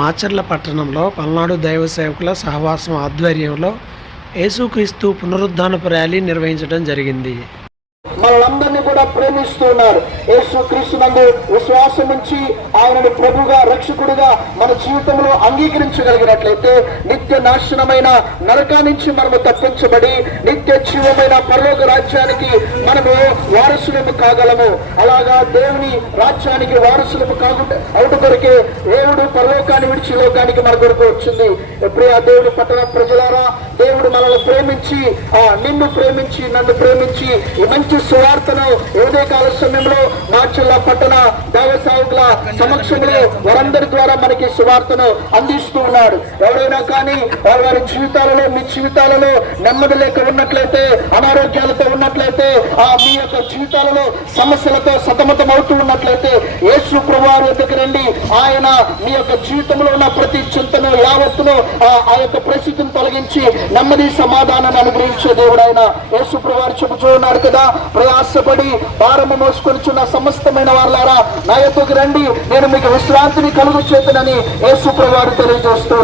మాచర్ల పట్టణంలో పల్నాడు దైవ సేవకుల సహవాసం ఆధ్వర్యంలో యేసుక్రీస్తు పునరుద్ధానపు ర్యాలీ నిర్వహించడం జరిగింది. మనలందరినీ కూడా ప్రేమిస్తూ ఉన్నారు యేసు క్రీస్తు నందు విశ్వాసం నుంచి ఆయనను ప్రభుగా రక్షకుడుగా మన జీవితంలో అంగీకరించగలిగినట్లయితే నిత్య నాశనమైన నరకా నుంచి మనము తప్పించబడి నిత్య జీవమైన పరలోక రాజ్యానికి మనము వారసులము కాగలము. అలాగా దేవుని రాజ్యానికి వారసులము కాకుండా అవుట కొరికే దేవుడు పరలోకాన్ని విడిచి లోకానికి మన కొరకు వచ్చింది. ప్రియ దేవుడు పట్టణ ప్రజలారా దేవుడు మనల్ని ప్రేమించి ఆ నిన్ను ప్రేమించి నన్ను ప్రేమించి మంచి మంచి సువార్తను ఉదయ కాల సమయంలో మార్చిల్ల పట్టణ దేవసావుల సమక్షంలో వారందరి ద్వారా మనకి సువార్తను అందిస్తూ ఉన్నాడు. ఎవరైనా కానీ వారి వారి జీవితాలలో మీ జీవితాలలో నెమ్మది లేక ఉన్నట్లయితే అనారోగ్యాలతో ఉన్నట్లయితే ఆ మీ యొక్క జీవితాలలో సమస్యలతో సతమతం అవుతూ ఉన్నట్లయితే యేసు ప్రభువారి వద్దకు రండి. ఆయన మీ యొక్క జీవితంలో ఉన్న ప్రతి చింతను యావత్తును ఆ ఆ యొక్క పరిస్థితిని తొలగించి నెమ్మది సమాధానాన్ని అనుగ్రహించే దేవుడు ఆయన యేసు ప్రభువారు చెబుతూ ఉన్నారు కదా. ప్రయాసపడి భారము మోసుకొనిచున్న సమస్తమైన వారులారా నా యొక్కకు రండి. నేను మీకు విశ్రాంతిని కలుగు చేతునని యేసు ప్రభువారు తెలియజేస్తూ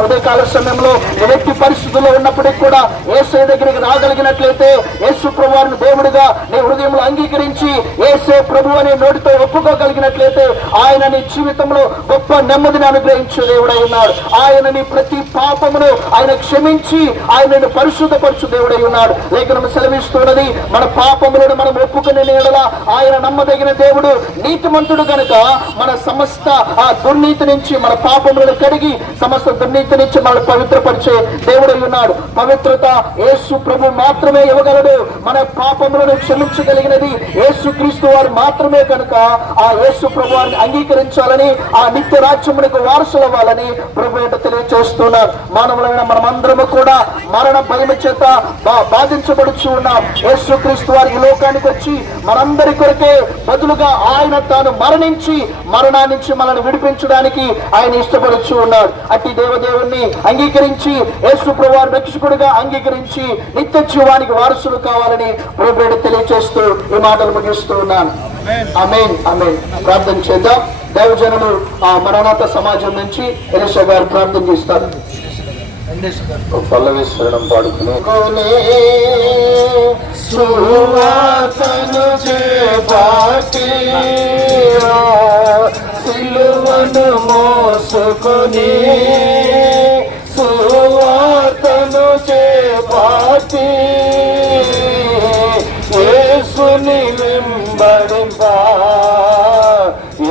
ఉదయకాల సమయంలో ఎట్టి పరిస్థితుల్లో ఉన్నప్పటికీ కూడా ఏసే దగ్గరికి రాగలిగినట్లయితే యేసు ప్రభువారిని దేవుడిగా నీ హృదయంలో అంగీకరించి ఏసే ప్రభు అనే నోటితో ఒప్పుకోగలిగినట్లయితే ఆయన నీ జీవితంలో గొప్ప నెమ్మదిని అనుగ్రహించే దేవుడై ఉన్నాడు. ఆయన నీ ప్రతి పాపమును ఆయన క్షమించి ఆయనను పరిశుద్ధపరచు దేవుడై ఉన్నాడు. లేఖనం సెలవిస్తున్నది మన పాపములను మనం ఒప్పుకునే నీడల ఆయన నమ్మదగిన దేవుడు నీతిమంతుడు గనుక మన సమస్త ఆ దుర్నీతి నుంచి మన పాపములను కడిగి సమస్త దుర్నీతి నుంచి మనల్ని పవిత్రపరిచే దేవుడై ఉన్నాడు. పవిత్రత యేసు ప్రభు మాత్రమే ఇవ్వగలడు. మన పాపములను క్షమించగలిగినది యేసు క్రీస్తు వారు మాత్రమే కనుక ఆ యేసు ప్రభు వారిని అంగీకరించాలని ఆ నిత్య రాజ్యమునికి వారసులు అవ్వాలని ప్రభు తెలియచేస్తున్నారు మానవులైన మనమందరము కూడా మరణ భయం చేత బా- బాధించబడుచు ఉన్నాం. యేసుక్రీస్తు వారి లోకానికి వచ్చి మనందరి కొరకే బదులుగా ఆయన తాను మరణించి మరణా నుంచి మనల్ని విడిపించడానికి ఆయన ఇష్టపడుచు ఉన్నాడు. అట్టి దేవదేవుణ్ణి అంగీకరించి యేసు ప్రభువారు రక్షకుడిగా అంగీకరించి నిత్య జీవానికి వారసులు కావాలని ప్రభుడు తెలియచేస్తూ ఈ మాటలు ముగిస్తూ ఉన్నాను. అమేన్ అమేన్ ప్రార్థన చేద్దాం. దైవజనులు ఆ మరణాత సమాజం నుంచి ఎలిషా గారు ప్రార్థన చేస్తారు. పల్లవి శరణం పాడుకుని. మోసుకొని యేసుని వెంబడింపా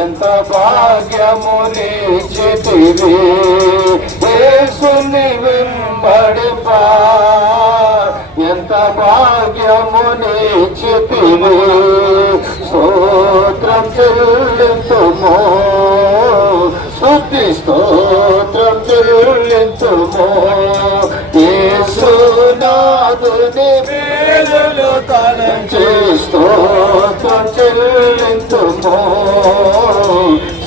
ఎంత భాగ్యము నీచితివి యేసుని వెంబడింపా ఎంత భాగ్యము నీచితివి స్తోత్రం చెల్లింతుమో. స్తుతి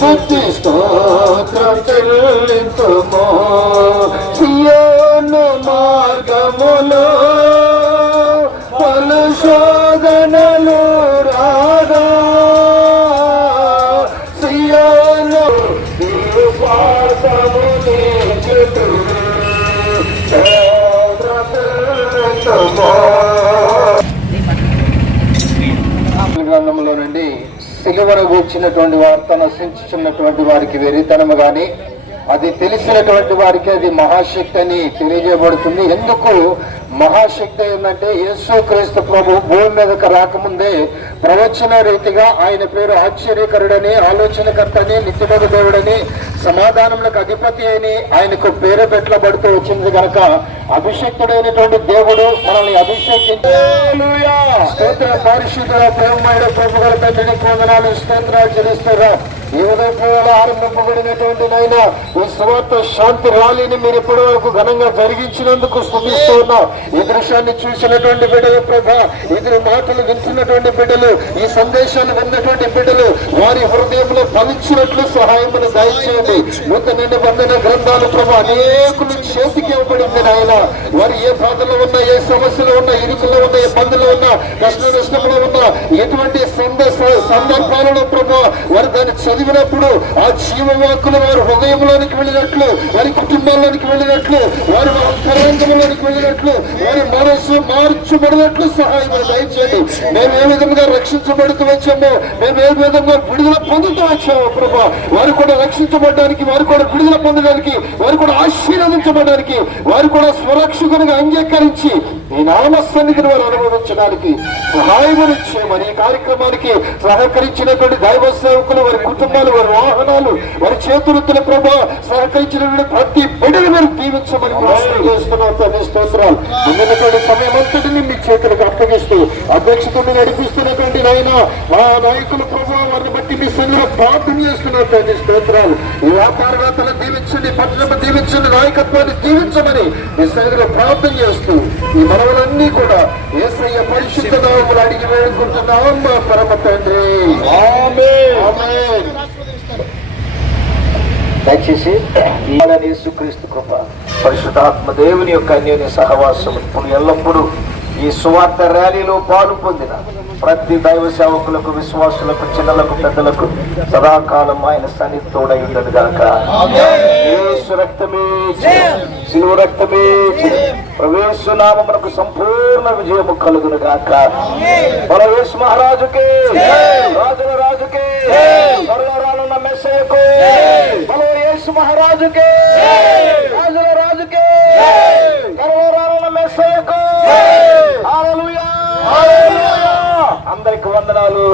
చెల్లింతుమో స్తోత్రం చెల్లింతుమో సియోను మార్గములో పలు శోధనలు రాగా సియోను సిలువను గూర్చినటువంటి వార్త నశించుచున్నటువంటి వారికి వెరితనము కానీ అది తెలిసినటువంటి వారికి అది మహాశక్తి అని తెలియజేయబడుతుంది. ఎందుకు? మహాశక్తి ఏంటంటే యేసు క్రీస్తు ప్రభు భూమి మీదకి రాకముందే ప్రవచన రీతిగా ఆయన పేరు ఆశ్చర్యకరుడని ఆలోచనకర్తని నిత్యమగు దేవుడని సమాధానములకు అధిపతి అని ఆయనకు పేరు పెట్టబడుతూ వచ్చింది కనుక అభిషక్తుడైనటువంటి దేవుడు మనల్ని అభిషేకించి పరిశుద్ధుల ప్రేమమైన ప్రభుగల తండ్రిని వందనాలు స్తోత్రాలు చెల్లిస్తారా ఈ ఉదయపూర్వల ఆరంభింపబడినటువంటి నాయన ఈ సువార్త శాంతి ర్యాలీని మీరు ఇప్పటి వరకు ఘనంగా జరిగించినందుకు స్థుతిస్తూ ఉన్నాం. ఈ దృశ్యాన్ని చూసినటువంటి బిడ్డలు ప్రభా ఇద్దరు మాటలు వింటున్నటువంటి బిడ్డలు ఈ సందేశాన్ని విన్నటువంటి బిడ్డలు వారి హృదయంలో ఫలించినట్లు సహాయమును దయచేయండి. నూతన నిబంధన గ్రంథాలు ప్రభు అనేకులు చేతికి ఇవ్వబడింది నాయన. వారు ఏ బాధలో ఉన్నా ఏ సమస్యలో ఉన్నా ఇరుకుల్లో ఉన్నా ఏ ఇబ్బందులు ఉన్నా కష్ట నష్టంలో ఉన్నా ఎటువంటి సందర్భాలలో ప్రభు వారు దాన్ని చదివినప్పుడు ఆ జీవవాకులు వారి హృదయంలోనికి వెళ్ళినట్లు వారి కుటుంబాల్లోనికి వెళ్ళినట్లు వారి అంతరంగంలోనికి వెళ్ళినట్లు వారి మనస్సు మార్చబడినట్లు సహాయం దయచేయండి. మేము ఏ విధంగా రక్షించబడుతూ వచ్చామో మేము ఏ విధంగా విడుదల పొందుతూ వచ్చామో ప్రభా వారు కూడా రక్షించబడడానికి వారు కూడా విడుదల పొందడానికి వారు కూడా ఆశీర్వదించబడడానికి వారు కూడా స్వరక్షకునిగా అంగీకరించి ఈ నామ సన్నిధిని వారు అనుభవించడానికి సహాయం చేయమని ఈ కార్యక్రమానికి సహకరించినటువంటి దైవ సేవకులు వారి కుటుంబాలు వారి వాహనాలు వారి చేతులెత్తుల ప్రభా సహకరించినటువంటి ప్రతి బిడ్డను మీరు దీవించమని చేస్తున్నాం తండ్రి స్తోత్రాలు. ఉన్నటువంటి సమయం అంతటిని మీ చేతులకు అప్పగిస్తూ అధ్యక్షతని నడిపిస్తున్నటువంటి నాయన మా నాయకులు ప్రభు వారిని బట్టి మీ సంఘంలో ప్రార్థన చేస్తున్నారు తండ్రి స్తోత్రాలు. ఈ వ్యాపారవేత్తలు దీవించండి పట్టణ దీవించండి నాయకత్వాన్ని దీవించమని సంఘంలో ప్రార్థన చేస్తూ ఈ మనవులన్నీ కూడా ఏసయ్య పరిశుద్ధ నామములు అడిగి వేడుకుంటున్నాం. మా పరమ తండ్రి. ఆమేన్. దయచేసి యేసుక్రీస్తు కృప పరిశుద్ధాత్మ దేవుని యొక్క అన్యోన్య సహవాసం ఇప్పుడు ఎల్లప్పుడూ ఈ సువార్త ర్యాలీలో పాలు పొందిన ప్రతి దైవ సేవకులకు విశ్వాసులకు చిన్నలకు పెద్దలకు సదాకాలం ఆయన సన్నిధి తోడై ఉండదు గాక. యేసు రక్తమే. శిలువ రక్తమే జయం. ప్రవేశనామమునకు సంపూర్ణ విజయము కలుగును గాక. మన యేసు మహారాజుకే రాజుల రాజుకే రానున్న మెస్సయ్యకు మన యేసు మహారాజుకే రాజుల రాజుకే రానున్న మెస్సయ్యకు. అందరికి వందనాలు.